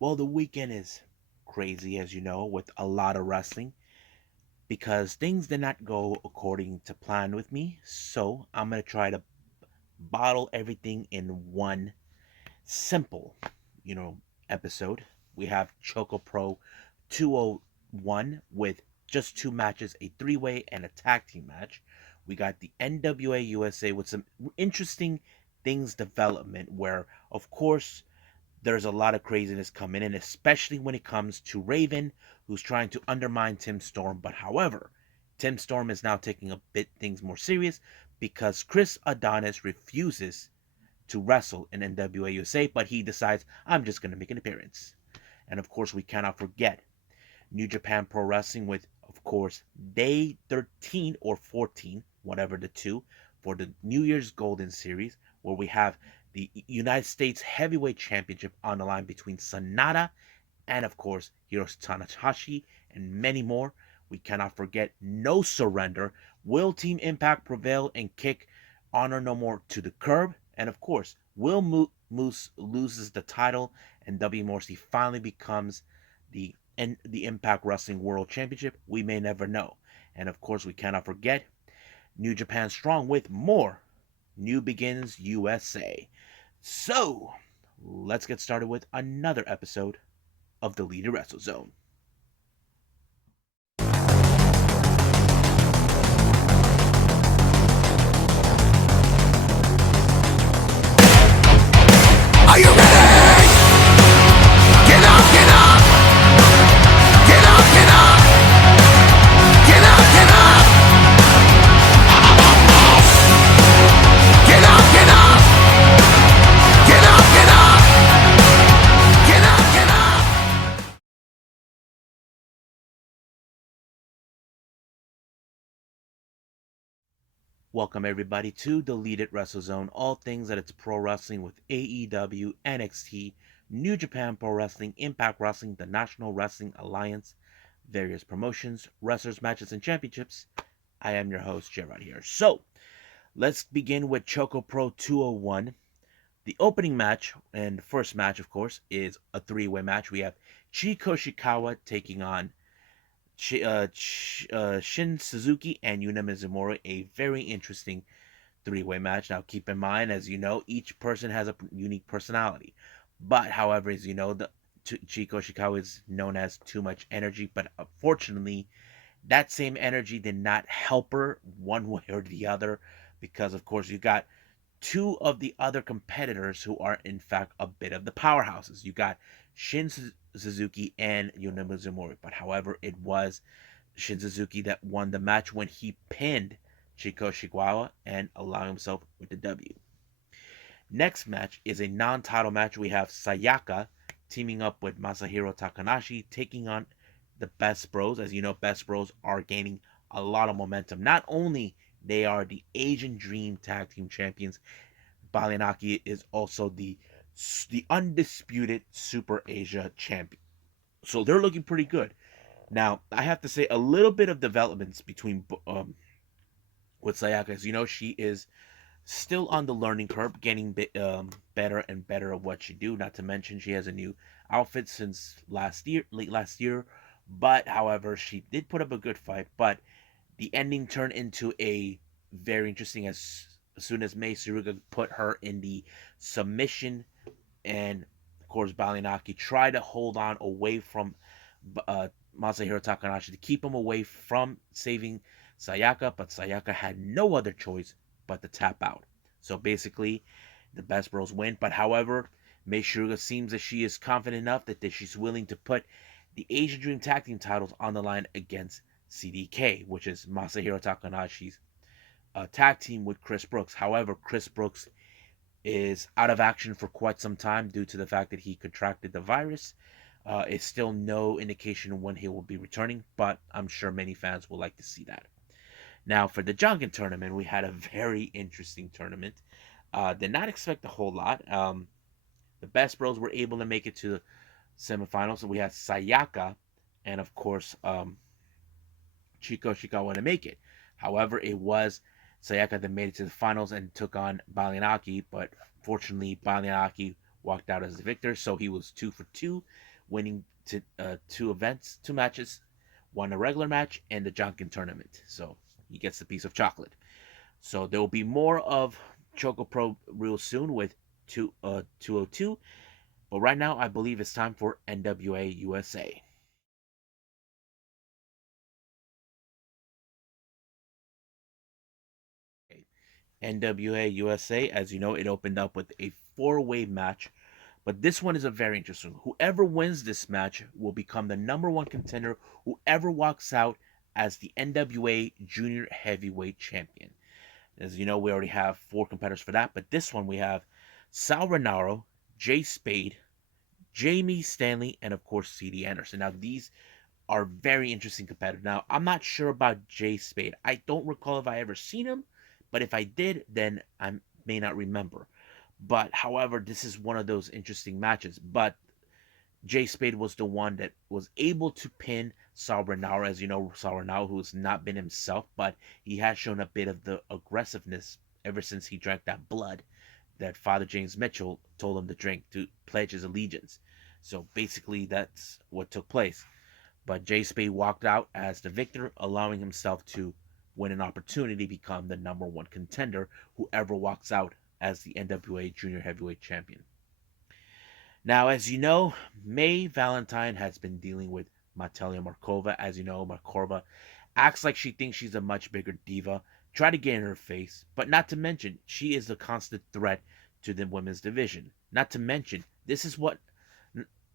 Well, the weekend is crazy, as you know, with a lot of wrestling because things did not go according to plan with me. So I'm going to try to bottle everything in one simple, you know, episode. We have ChocoPro 201 with just two matches, a three-way and a tag team match. We got the NWA USA with some interesting things development where, of course, there's a lot of craziness coming in, especially when it comes to Raven, who's trying to undermine Tim Storm. But however, Tim Storm is now taking a bit things more serious because Chris Adonis refuses to wrestle in NWA USA, but he decides I'm just gonna make an appearance. And of course, we cannot forget New Japan Pro Wrestling with, of course, day 13 or 14, whatever the two, for the New Year's Golden Series, where we have the United States Heavyweight Championship on the line between Sanada and, of course, Hiroshi Tanahashi and many more. We cannot forget No Surrender. Will Team Impact prevail and kick Honor No More to the curb? And of course, will Moose loses the title and W. Morrissey finally becomes the Impact Wrestling World Championship? We may never know. And of course, we cannot forget New Japan Strong with more New Begins USA. So, let's get started with another episode of the Leader Wrestle Zone. Are you ready? Get up, get up! Get up, get up! Get up, get up! Get up, get up! Get up, get up! Get up, get up! Welcome everybody to Deleted Wrestle Zone, all things that it's pro wrestling with AEW, NXT, New Japan Pro Wrestling, Impact Wrestling, the National Wrestling Alliance, various promotions, wrestlers, matches, and championships. I am your host, Gerard here. So, let's begin with Choco Pro 201. The opening match, and the first match, of course, is a three-way match. We have Chiko Shikawa taking on Shin Suzuki and Yuna Mizumori, a very interesting three-way match. Now, keep in mind, as you know, each person has a unique personality. But, however, as you know, the Chiko Shikawa is known as too much energy. But unfortunately, that same energy did not help her one way or the other, because, of course, you got two of the other competitors who are, in fact, a bit of the powerhouses. You got Shin Suzuki and Yuna Mizumori. But, however, it was Shin Suzuki that won the match when he pinned Chiko Shikawa and allowed himself with the W. Next match is a non-title match. We have Sayaka teaming up with Masahiro Takanashi, taking on the Best Bros. As you know, Best Bros are gaining a lot of momentum. Not only they are the Asian Dream Tag Team Champions, Balinaki is also the undisputed Super Asia champion. So they're looking pretty good. Now, I have to say a little bit of developments between with Sayaka. As you know, she is still on the learning curve, getting better and better at what she do. Not to mention she has a new outfit since last year, late last year. But however, she did put up a good fight. But the ending turned into a very interesting as soon as Mei Suruga put her in the submission, and of course Balinaki tried to hold on away from uh, Masahiro Takanashi to keep him away from saving Sayaka, but Sayaka had no other choice but to tap out. So basically, the Best Bros win. But however, Mei Suruga seems that she is confident enough that she's willing to put the Asian Dream Tag Team titles on the line against CDK, which is Masahiro Takanashi's tag team with Chris Brooks. However, Chris Brooks is out of action for quite some time due to the fact that he contracted the virus. It's still no indication when he will be returning, but I'm sure many fans will like to see that. Now, for the Junkin tournament, we had a very interesting tournament. Did not expect a whole lot. The Best Bros were able to make it to the semifinals. So we had Sayaka and, of course, Chiko Shikawa to make it. However, it was Sayaka that made it to the finals and took on Balinaki, but fortunately, Balinaki walked out as the victor. So he was 2 for 2, winning two matches, won a regular match and the Jonkin tournament. So he gets the piece of chocolate. So there will be more of ChocoPro real soon with 202. But right now, I believe it's time for NWA USA. NWA USA, as you know, it opened up with a four-way match. But this one is a very interesting. Whoever wins this match will become the number one contender. Whoever walks out as the NWA Junior Heavyweight Champion. As you know, we already have four competitors for that. But this one we have Sal Renaro, Jay Spade, Jamie Stanley, and of course CD Anderson. Now these are very interesting competitors. Now I'm not sure about Jay Spade. I don't recall if I ever seen him, but if I did, then I may not remember. But however, this is one of those interesting matches. But Jay Spade was the one that was able to pin Sal Renauer. As you know, Sal Renauer, who has not been himself, but he has shown a bit of the aggressiveness ever since he drank that blood that Father James Mitchell told him to drink to pledge his allegiance. So basically, that's what took place. But Jay Spade walked out as the victor, allowing himself to win an opportunity to become the number one contender, whoever walks out as the NWA Junior Heavyweight Champion. Now, as you know, May Valentine has been dealing with Natalia Markova. As you know, Markova acts like she thinks she's a much bigger diva, try to get in her face, but not to mention, she is a constant threat to the women's division. Not to mention, this is what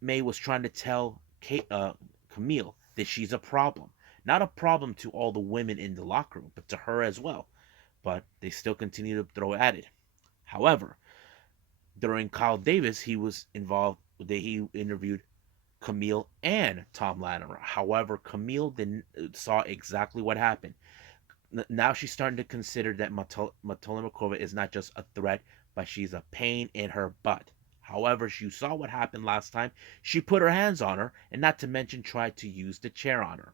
May was trying to tell Camille, that she's a problem. Not a problem to all the women in the locker room, but to her as well. But they still continue to throw at it. However, during Kyle Davis, he was involved. He interviewed Camille and Tom Latimer. However, Camille didn't saw exactly what happened. Now she's starting to consider that Matola is not just a threat, but she's a pain in her butt. However, she saw what happened last time. She put her hands on her, and not to mention tried to use the chair on her.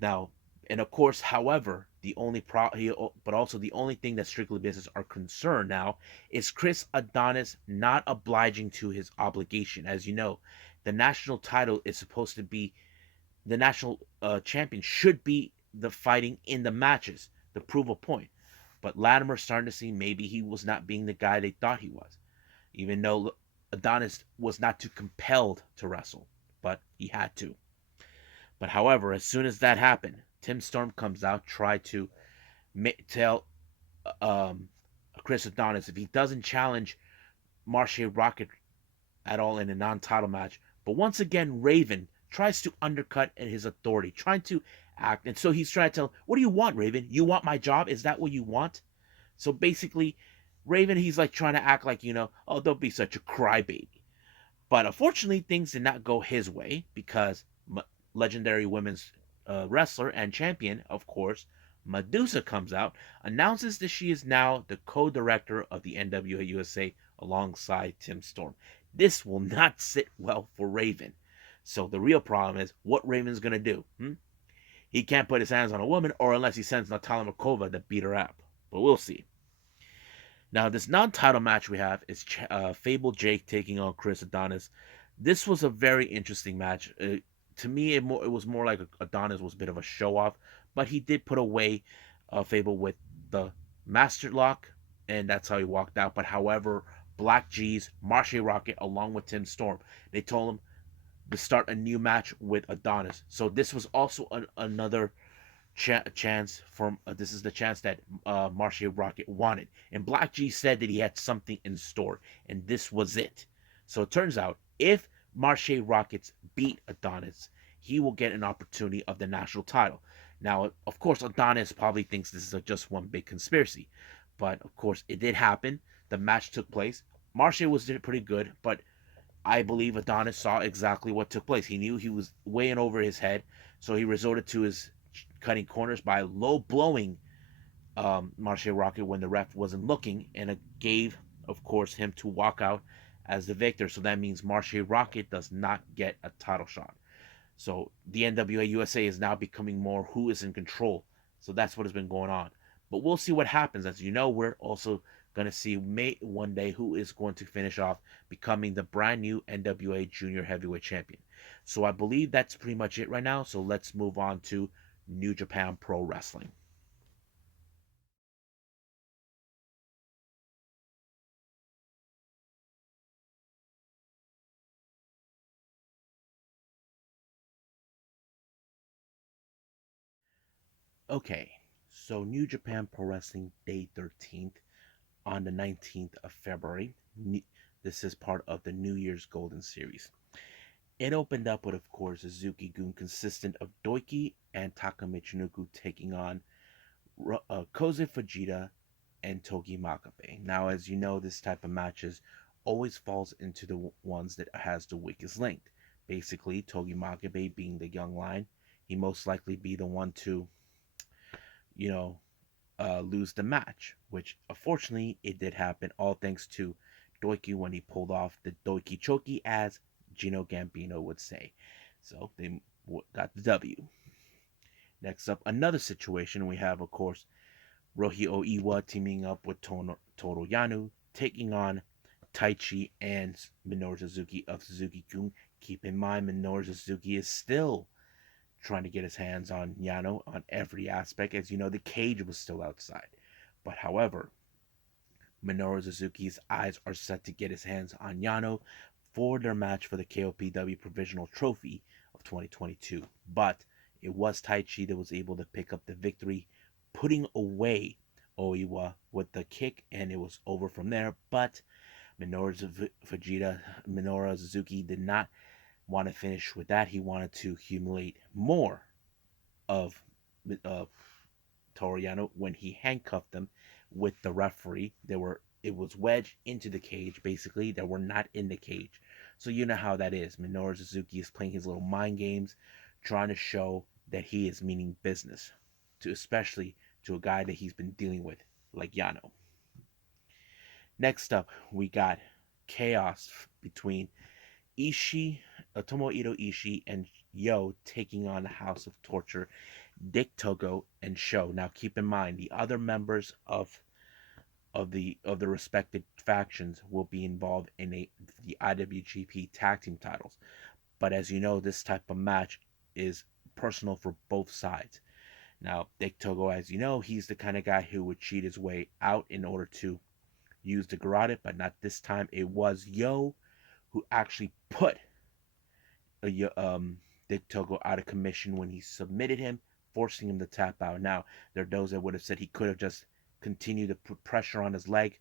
Now, and of course, however, but also the only thing that Strictly Business are concerned now is Chris Adonis not obliging to his obligation. As you know, the national title is supposed to be the national champion should be the fighting in the matches to prove a point. But Latimer's starting to see maybe he was not being the guy they thought he was, even though Adonis was not too compelled to wrestle, but he had to. But however, as soon as that happened, Tim Storm comes out, tried to tell um, Chris Adonis if he doesn't challenge Marshe Rocket at all in a non-title match. But once again, Raven tries to undercut his authority, trying to act. And so he's trying to tell him, what do you want, Raven? You want my job? Is that what you want? So basically, Raven, he's like trying to act like, oh, don't be such a crybaby. But unfortunately, things did not go his way because legendary women's wrestler and champion, of course, Medusa comes out, announces that she is now the co-director of the NWA USA alongside Tim Storm. This will not sit well for Raven. So the real problem is what Raven's gonna do. He can't put his hands on a woman, or unless he sends Natalia Markova to beat her up. But we'll see. Now, this non-title match we have is Fable Jake taking on Chris Adonis. This was a very interesting match. To me, it was more like Adonis was a bit of a show-off, but he did put away Fable with the Master Lock, and that's how he walked out. But however, Black G's, Marshe Rocket, along with Tim Storm, they told him to start a new match with Adonis. So this was also another chance for this is the chance that Marshe Rocket wanted, and Black G said that he had something in store, and this was it. So it turns out if Marshe Rockets beat Adonis, he will get an opportunity of the national title. Now, of course, Adonis probably thinks this is just one big conspiracy, but of course, it did happen. The match took place. Marshe was pretty good, but I believe Adonis saw exactly what took place. He knew he was way in over his head, so he resorted to his cutting corners by low blowing Marshe Rocket when the ref wasn't looking, and it gave, of course, him to walk out as the victor. So that means Marshe Rocket does not get a title shot. So the NWA USA is now becoming more who is in control. So that's what has been going on. But we'll see what happens. As you know, we're also Gonna see may one day who is going to finish off becoming the brand new NWA Junior Heavyweight Champion. So I believe that's pretty much it right now. So let's move on to New Japan Pro Wrestling. Okay, so New Japan Pro Wrestling Day 13th on the 19th of February. This is part of the New Year's Golden Series. It opened up with, of course, a Suzuki-gun consistent of Doiki and Taka Michinoku taking on Koze Fujita and Togi Makabe. Now, as you know, this type of matches always falls into the ones that has the weakest link. Basically, Togi Makabe being the young lion, he most likely be the one to, you know, lose the match, which unfortunately it did happen, all thanks to Doiki when he pulled off the Doiki Choki, as Gino Gambino would say. So they got the W. Next up, another situation we have, of course, Rohi Oiwa teaming up with Toru Yano, taking on Taichi and Minoru Suzuki of Suzuki-gun. Keep in mind, Minoru Suzuki is still trying to get his hands on Yano on every aspect. As you know, the cage was still outside. But however, Minoru Suzuki's eyes are set to get his hands on Yano for their match for the KOPW Provisional Trophy of 2022. But it was Taichi that was able to pick up the victory, putting away Oiwa with the kick, and it was over from there. But Minoru Suzuki did not want to finish with that. He wanted to humiliate more of uh, Toriano when he handcuffed them with the referee. It was wedged into the cage basically. They were not in the cage. So you know how that is. Minoru Suzuki is playing his little mind games, trying to show that he is meaning business, to especially to a guy that he's been dealing with like Yano. Next up, we got chaos between Tomohiro Ishii and Yo taking on the House of Torture, Dick Togo and Sho. Now keep in mind the other members of the respected factions will be involved in the IWGP tag team titles. But as you know, this type of match is personal for both sides. Now, Dick Togo, as you know, he's the kind of guy who would cheat his way out in order to use the garrote, but not this time. It was Yo who actually put Dick Togo out of commission when he submitted him, forcing him to tap out. Now, there are those that would have said he could have just continued to put pressure on his leg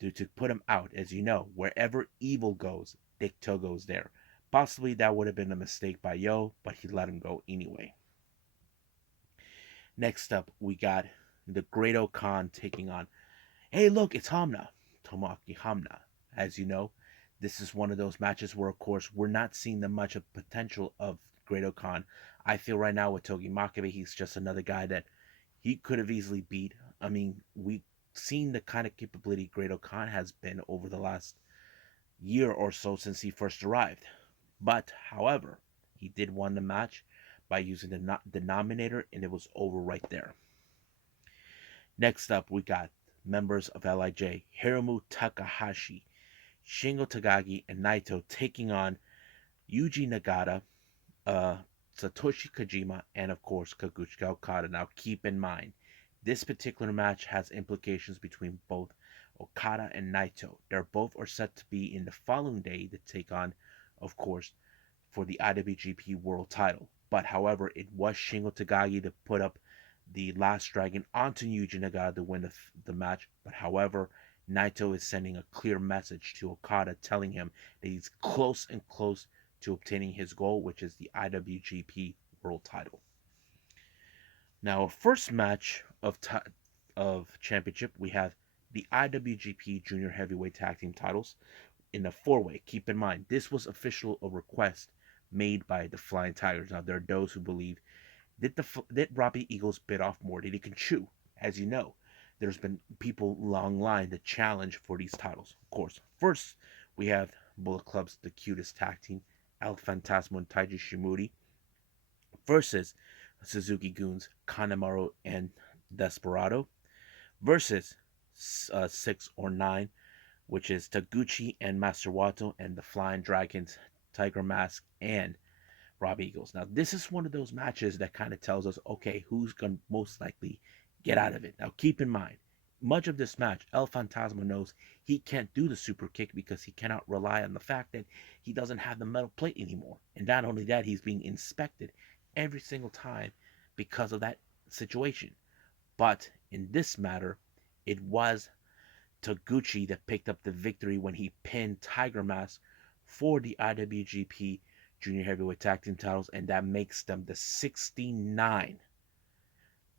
to put him out. As you know, wherever evil goes, Dick Togo's there. Possibly that would have been a mistake by Yo, but he let him go anyway. Next up, we got the Great Khan taking on, hey, look, it's Hamna, Tomoaki Hamna. As you know, this is one of those matches where, of course, we're not seeing the much of potential of Great Khan. I feel right now with Togi Makabe, he's just another guy that he could have easily beat. I mean, we've seen the kind of capability Great Khan has been over the last year or so since he first arrived. But, however, he did win the match by using the denominator, and it was over right there. Next up, we got members of LIJ, Hiromu Takahashi, Shingo Takagi, and Naito taking on Yuji Nagata, uh, Satoshi Kojima, and of course Kazuchika Okada. Now keep in mind, this particular match has implications between both Okada and Naito. They're both are set to be in the following day to take on, of course, for the IWGP World Title. But however, it was Shingo Takagi to put up the last dragon onto Yuji Nagata to win the match. But however, Naito is sending a clear message to Okada telling him that he's close and close to obtaining his goal, which is the IWGP World Title. Now, first match of championship, we have the IWGP Junior Heavyweight Tag Team titles in a four-way. Keep in mind, this was official a request made by the Flying Tigers. Now, there are those who believe that Robbie Eagles bit off more than he can chew. As you know, there's been people long line to challenge for these titles. Of course, first we have Bullet Club's the cutest tag team, El Fantasma and Taiji Shimuri, versus Suzuki Goons, Kanemaru and Desperado, versus 6 or 9, which is Taguchi and Master Wato and the Flying Dragons, Tiger Mask, and Rob Eagles. Now, this is one of those matches that kind of tells us, okay, who's going to most likely get out of it. Now, keep in mind, much of this match, El Fantasma knows he can't do the super kick because he cannot rely on the fact that he doesn't have the metal plate anymore. And not only that, he's being inspected every single time because of that situation. But in this matter, it was Taguchi that picked up the victory when he pinned Tiger Mask for the IWGP Junior Heavyweight Tag Team titles, and that makes them the 69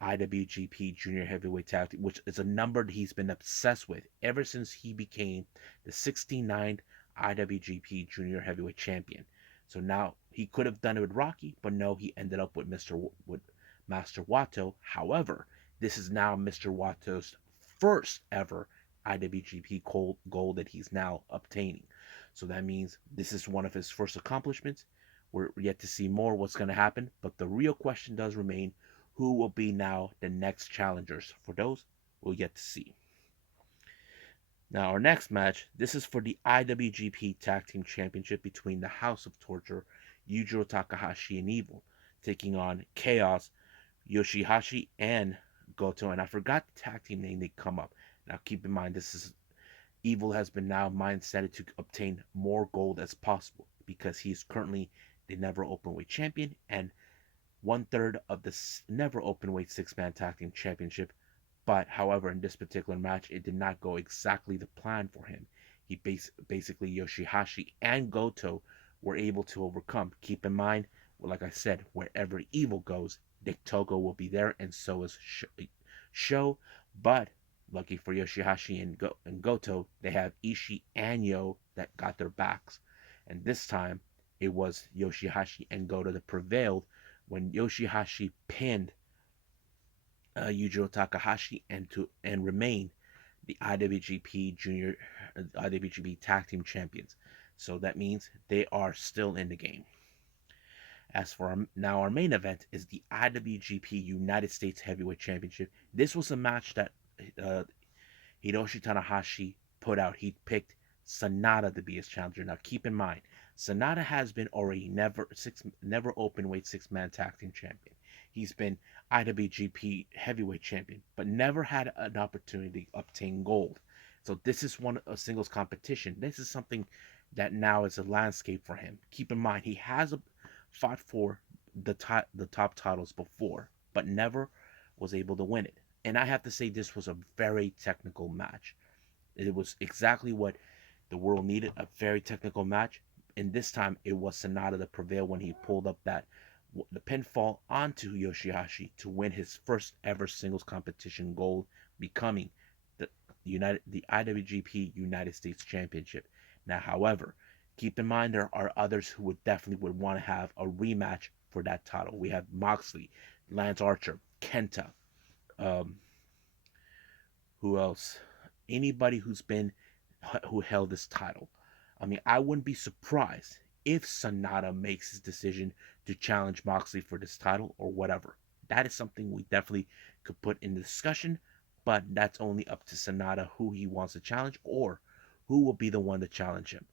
IWGP Junior Heavyweight Tag Team, which is a number that he's been obsessed with ever since he became the 69th IWGP Junior Heavyweight Champion. So now he could have done it with Rocky, but no, he ended up with with Master Wato. However, this is now Mr. Wato's first ever IWGP gold that he's now obtaining. So that means this is one of his first accomplishments. We're yet to see more what's going to happen, but the real question does remain, who will be now the next challengers? For those, we'll yet to see. Now, our next match, this is for the IWGP Tag Team Championship between the House of Torture, Yujiro Takahashi and Evil, taking on Chaos, Yoshihashi, and Goto. And I forgot the tag team name they come up. Now, keep in mind, this is Evil has been now mindseted to obtain more gold as possible because he is currently the Never Openweight Champion and 1/3 of the Never Openweight Six-Man Tag Team Championship. But however, in this particular match, it did not go exactly the plan for him. Basically Yoshihashi and Goto were able to overcome. Keep in mind, well, like I said, wherever Evil goes, Dick Togo will be there, and so is Sho. But lucky for Yoshihashi and Goto, they have Ishii and Yo that got their backs. And this time, it was Yoshihashi and Goto that prevailed when Yoshihashi pinned Yujiro Takahashi and remain the IWGP Junior IWGP Tag Team Champions. So that means they are still in the game. As for our main event is the IWGP United States Heavyweight Championship. This was a match that uh, Hiroshi Tanahashi put out. He picked Sanada to be his challenger. Now keep in mind, Sanada has been already never open weight 6-man tag team champion. He's been IWGP heavyweight champion, but never had an opportunity to obtain gold. So this is one a singles competition. This is something that now is a landscape for him. Keep in mind he has fought for the top titles before, but never was able to win it. And I have to say this was a very technical match. It was exactly what the world needed, a very technical match. And this time it was Sonata that prevailed when he pulled up the pinfall onto Yoshihashi to win his first ever singles competition gold, becoming the IWGP United States Championship. Now, however, keep in mind there are others who would want to have a rematch for that title. We have Moxley, Lance Archer, Kenta, um, who else? Anybody who held this title. I mean, I wouldn't be surprised if Sonata makes his decision to challenge Moxley for this title or whatever. That is something we definitely could put in the discussion, but that's only up to Sonata who he wants to challenge or who will be the one to challenge him.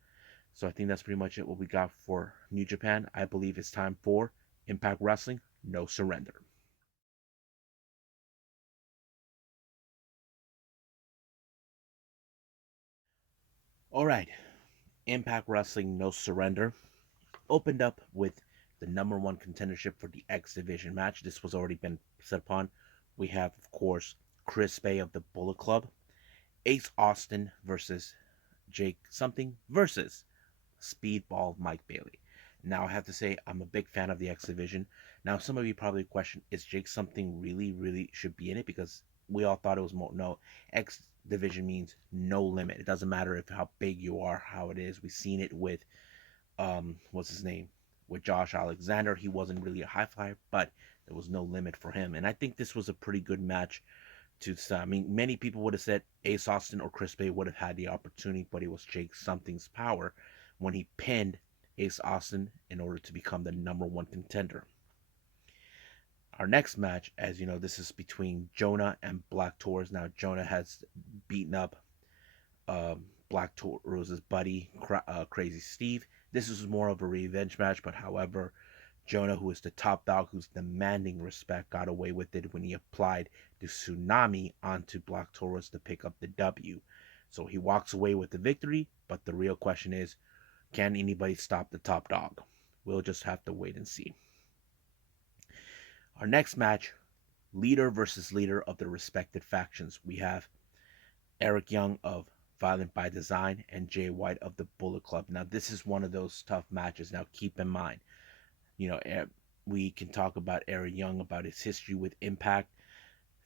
So I think that's pretty much it what we got for New Japan. I believe it's time for Impact Wrestling No Surrender. All right, Impact Wrestling No Surrender opened up with the number one contendership for the X Division match. This was already been set upon. We have, of course, Chris Bay of the Bullet Club, Ace Austin versus Jake Something versus Speedball Mike Bailey. Now, I have to say, I'm a big fan of the X Division. Now, some of you probably question, is Jake Something really should be in it? Because we all thought it was more. No, X Division means no limit. It doesn't matter if how big you are, how it is. We've seen it with what's his name, with Josh Alexander. He wasn't really a high flyer, but there was no limit for him. And I think this was a pretty good match to I mean, many people would have said Ace Austin or Chris Bay would have had the opportunity, but it was Jake Something's power when he pinned Ace Austin in order to become the number one contender. Our next match, as you know, this is between Jonah and Black Taurus. Now, Jonah has beaten up Black Taurus's buddy, Crazy Steve. This is more of a revenge match, but however, Jonah, who is the top dog, who's demanding respect, got away with it when he applied the tsunami onto Black Taurus to pick up the W. So he walks away with the victory, but the real question is, can anybody stop the top dog? We'll just have to wait and see. Our next match, leader versus leader of the respected factions. We have Eric Young of Violent by Design and Jay White of the Bullet Club. Now, this is one of those tough matches. Now, keep in mind, you know, we can talk about Eric Young, about his history with Impact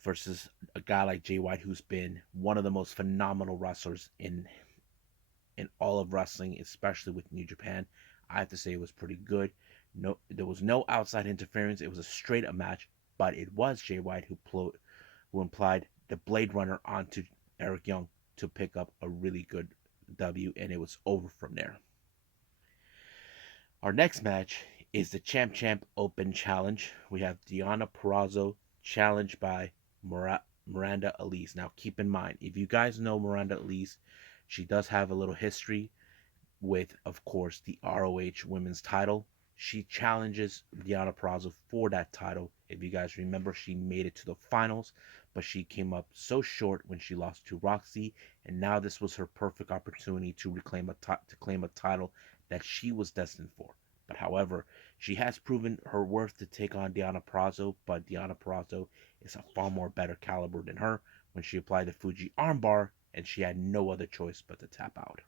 versus a guy like Jay White, who's been one of the most phenomenal wrestlers in all of wrestling, especially with New Japan. I have to say it was pretty good. No, there was no outside interference. It was a straight up match, but it was Jay White who implied the Blade Runner onto Eric Young to pick up a really good W, and it was over from there. Our next match is the Champ Champ Open Challenge. We have Deonna Purrazzo challenged by Miranda Elise. Now, keep in mind, if you guys know Miranda Elise, she does have a little history with, of course, the ROH Women's title. She challenges Deonna Purrazzo for that title. If you guys remember, she made it to the finals, but she came up so short when she lost to Roxy, and now this was her perfect opportunity to claim a title that she was destined for. But however, she has proven her worth to take on Deonna Purrazzo, but Deonna Purrazzo is a far more better caliber than her when she applied the Fuji armbar, and she had no other choice but to tap out.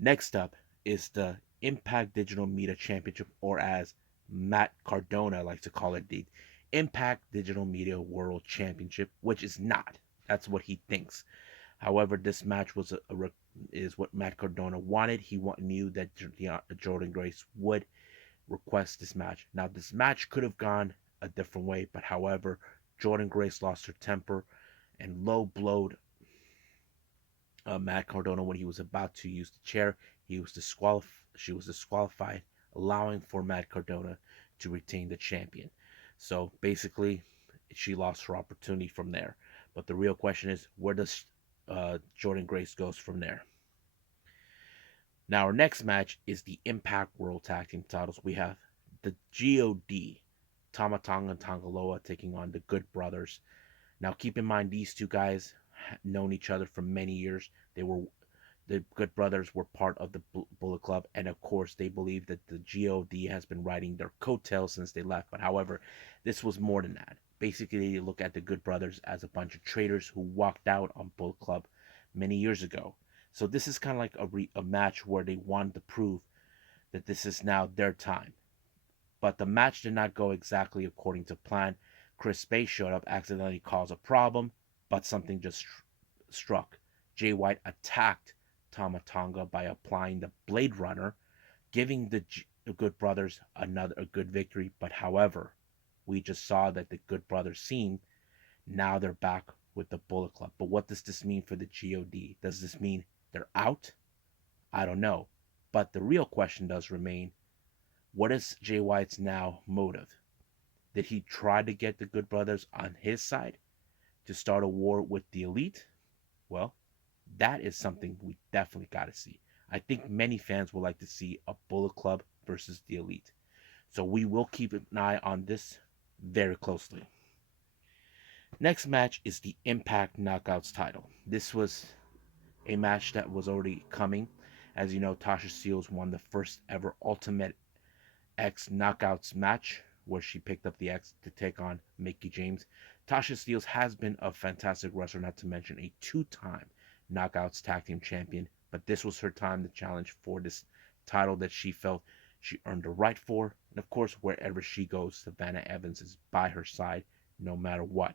Next up is the Impact Digital Media Championship, or as Matt Cardona likes to call it, the Impact Digital Media World Championship, which is not. That's what he thinks. However, this match is what Matt Cardona wanted. He knew that Jordan Grace would request this match. Now, this match could have gone a different way, but however, Jordan Grace lost her temper and low blowed Matt Cardona when he was about to use the chair. She was disqualified, allowing for Matt Cardona to retain the champion. So basically, she lost her opportunity from there. But the real question is, where does Jordan Grace goes from there? Now, our next match is the Impact World Tag Team titles. We have the God, Tama Tonga and Tangaloa, taking on the Good Brothers. Now, keep in mind, these two guys known each other for many years. The Good Brothers were part of the Bullet Club, and of course, they believe that the God has been riding their coattails since they left. But however, this was more than that. Basically, they look at the Good Brothers as a bunch of traitors who walked out on Bullet Club many years ago. So this is kind of like a match where they wanted to prove that this is now their time. But the match did not go exactly according to plan. Chris Bay showed up, accidentally caused a problem, but something just struck. Jay White attacked Tama Tonga by applying the Blade Runner, giving the Good Brothers a good victory. But however, we just saw that the Good Brothers seem now they're back with the Bullet Club. But what does this mean for the God? Does this mean they're out? I don't know. But the real question does remain, what is Jay White's now motive? Did he try to get the Good Brothers on his side to start a war with the Elite? Well, that is something we definitely got to see. I think many fans would like to see a Bullet Club versus the Elite. So we will keep an eye on this very closely. Next match is the Impact Knockouts title. This was a match that was already coming. As you know, Tasha Steelz won the first ever Ultimate X Knockouts match where she picked up the X to take on Mickie James. Tasha Steelz has been a fantastic wrestler, not to mention a two-time Knockouts Tag Team Champion, but this was her time to challenge for this title that she felt she earned the right for. And of course, wherever she goes, Savannah Evans is by her side no matter what.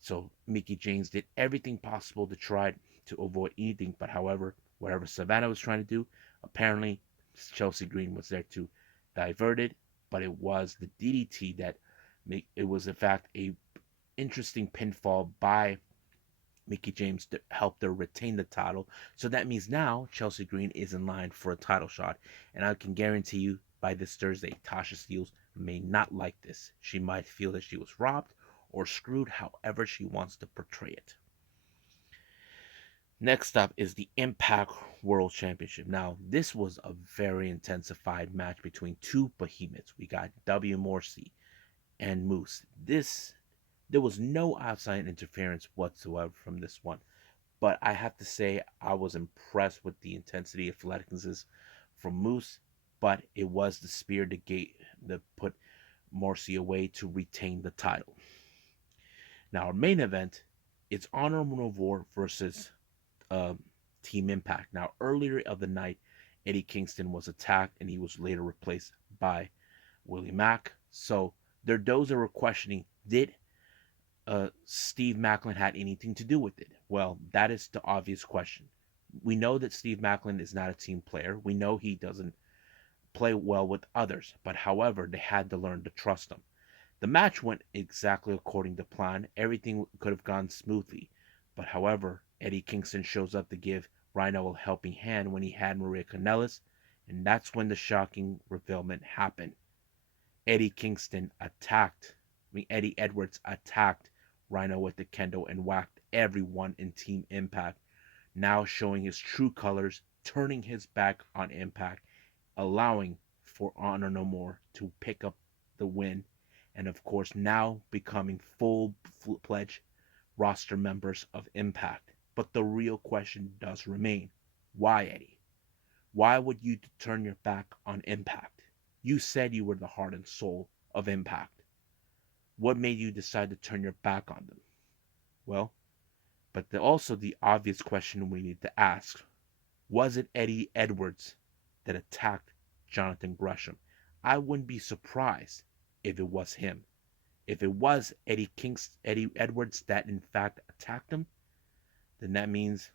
So Mickie James did everything possible to try to avoid anything, but however, whatever Savannah was trying to do, apparently Chelsea Green was there to divert it, but it was the DDT that it was in fact a interesting pinfall by Mickey James helped her retain the title. So that means now Chelsea Green is in line for a title shot. And I can guarantee you by this Thursday, Tasha Steelz may not like this. She might feel that she was robbed or screwed, however she wants to portray it. Next up is the Impact World Championship. Now, this was a very intensified match between two behemoths. We got W. Morrissey and Moose. There was no outside interference whatsoever from this one. But I have to say, I was impressed with the intensity, athleticism from Moose. But it was the spear that put Morrissey away to retain the title. Now, our main event, it's Honorable War versus uh, Team Impact. Now, earlier of the night, Eddie Kingston was attacked and he was later replaced by Willie Mack. So those that were questioning, did Steve Macklin had anything to do with it? Well, that is the obvious question. We know that Steve Macklin is not a team player. We know he doesn't play well with others, but however, they had to learn to trust him. The match went exactly according to plan. Everything could have gone smoothly. But however, Eddie Kingston shows up to give Rhino a helping hand when he had Maria Kanellis, and that's when the shocking revealment happened. Eddie Edwards attacked Rhino with the kendo and whacked everyone in Team Impact, now showing his true colors, turning his back on Impact, allowing for Honor No More to pick up the win, and of course now becoming full-fledged roster members of Impact. But the real question does remain: why, Eddie? Why would you turn your back on Impact? You said you were the heart and soul of Impact. What made you decide to turn your back on them? Well, but also the obvious question we need to ask: was it Eddie Edwards that attacked Jonathan Gresham? I wouldn't be surprised if it was him. If it was Eddie Edwards that in fact attacked him, then that means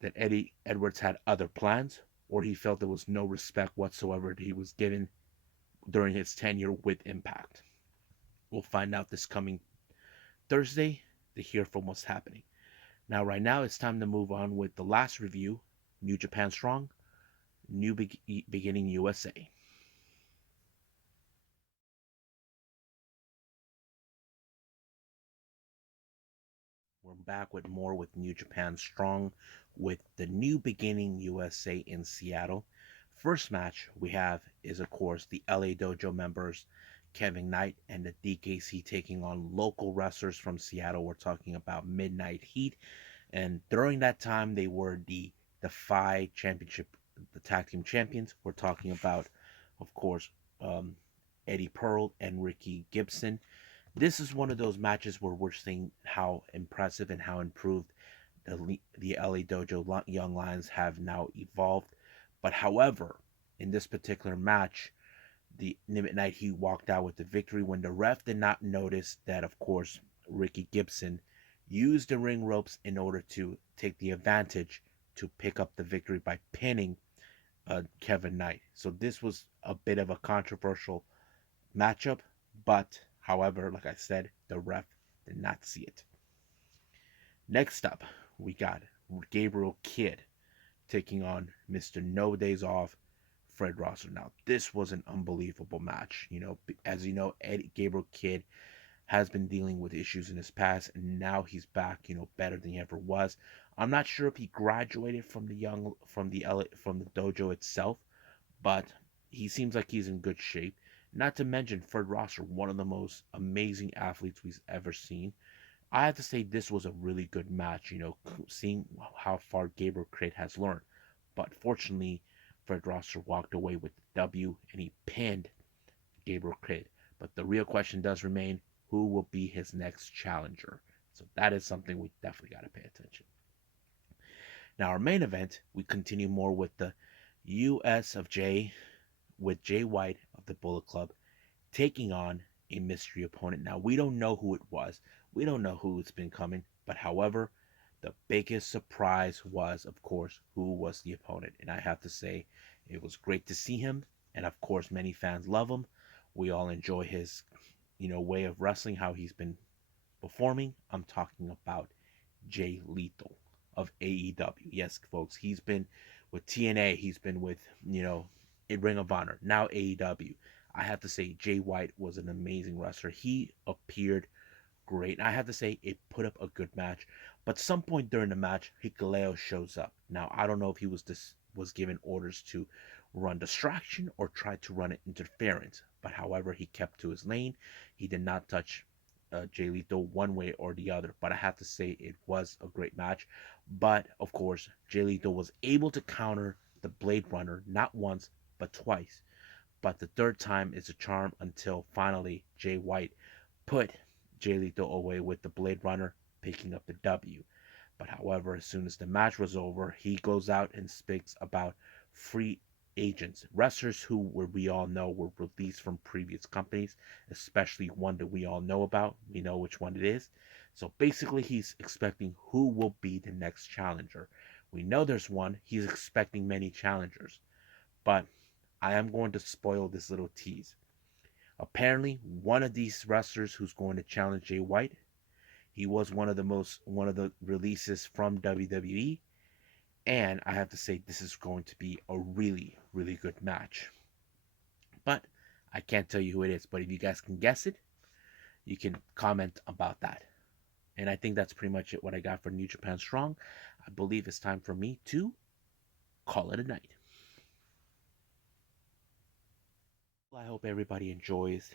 that Eddie Edwards had other plans, or he felt there was no respect whatsoever that he was given during his tenure with Impact. We'll find out this coming Thursday to hear from what's happening. Now, right now, it's time to move on with the last review: New Japan Strong, Beginning USA. We're back with more with New Japan Strong with the New Beginning USA in Seattle. First match we have is, of course, the LA Dojo members Kevin Knight and the DKC taking on local wrestlers from Seattle. We're talking about Midnight Heat. And during that time, they were the Defy Championship, the tag team champions. We're talking about, of course, um, Eddie Pearl and Ricky Gibson. This is one of those matches where we're seeing how impressive and how improved the LA Dojo Young Lions have now evolved. But however, in this particular match, the Midnight Heat walked out with the victory when the ref did not notice that, of course, Ricky Gibson used the ring ropes in order to take the advantage to pick up the victory by pinning Kevin Knight. So this was a bit of a controversial matchup, but however, like I said, the ref did not see it. Next up, we got Gabriel Kidd taking on Mr. No Days Off, Fred Rosser. Now, this was an unbelievable match. As you know, Gabriel Kidd has been dealing with issues in his past, and now he's back, better than he ever was. I'm not sure if he graduated from the dojo itself, but he seems like he's in good shape. Not to mention Fred Rosser, one of the most amazing athletes we've ever seen. I have to say this was a really good match, seeing how far Gabriel Kidd has learned. But fortunately, Fred Rosser walked away with the W and he pinned Gabriel Kidd. But the real question does remain: who will be his next challenger? So that is something we definitely got to pay attention. Now, our main event, we continue more with the US of J, with Jay White of the Bullet Club taking on a mystery opponent. Now, we don't know who it was. We don't know who it's been coming. But however, the biggest surprise was, of course, who was the opponent. And I have to say, it was great to see him. And of course, many fans love him. We all enjoy his, way of wrestling, how he's been performing. I'm talking about Jay Lethal of AEW. Yes, folks, he's been with TNA, he's been with, in Ring of Honor, now AEW. I have to say, Jay White was an amazing wrestler. He appeared great. I have to say, it put up a good match. But some point during the match, Hikuleo shows up. Now, I don't know if he was given orders to run distraction or try to run interference. But however, he kept to his lane. He did not touch Jay Lethal one way or the other. But I have to say, it was a great match. But of course, Jay Lethal was able to counter the Blade Runner not once but twice. But the third time is a charm until finally Jay White put Jay Lethal away with the Blade Runner, picking up the W. But however, as soon as the match was over, he goes out and speaks about free agents, wrestlers who we all know were released from previous companies, especially one that we all know about. We know which one it is. So basically, he's expecting who will be the next challenger. We know there's one. He's expecting many challengers. But I am going to spoil this little tease. Apparently, one of these wrestlers who's going to challenge Jay White, he was one of the releases from WWE, and I have to say this is going to be a really really good match. But I can't tell you who it is. But if you guys can guess it, you can comment about that. And I think that's pretty much it. What I got for New Japan Strong. I believe it's time for me to call it a night. Well, I hope everybody enjoys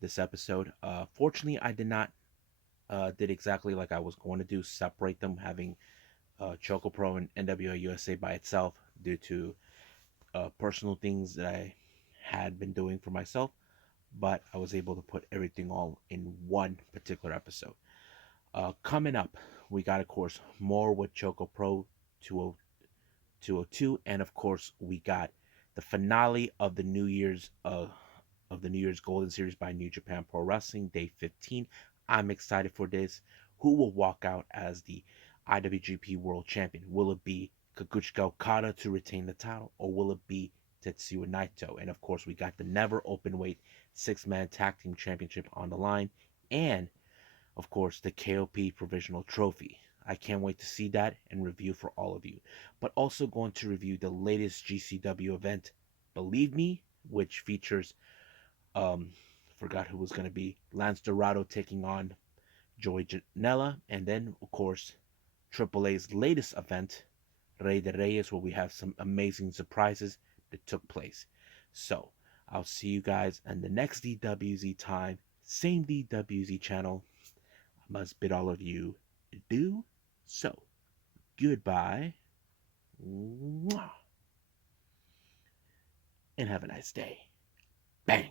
this episode. Fortunately, I did not did exactly like I was going to do, separate them, having ChocoPro and NWA USA by itself due to personal things that I had been doing for myself. But I was able to put everything all in one particular episode. Coming up, we got, of course, more with ChocoPro 202, and of course, we got the finale of the New Year's Golden Series by New Japan Pro Wrestling, Day 15. I'm excited for this. Who will walk out as the IWGP World Champion? Will it be Kaguchika Okada to retain the title, or will it be Tetsuya Naito? And of course, we got the never open weight six-man tag team championship on the line, and of course, the KOP Provisional Trophy. I can't wait to see that and review for all of you. But also going to review the latest GCW event, Believe Me, which features um forgot who was going to be Lance Dorado taking on Joey Janela, and then of course Triple A's latest event, Rey de Reyes, where we have some amazing surprises that took place. So I'll see you guys in the next DWZ time, same DWZ channel. I must bid all of you adieu. So goodbye, and have a nice day. Bang.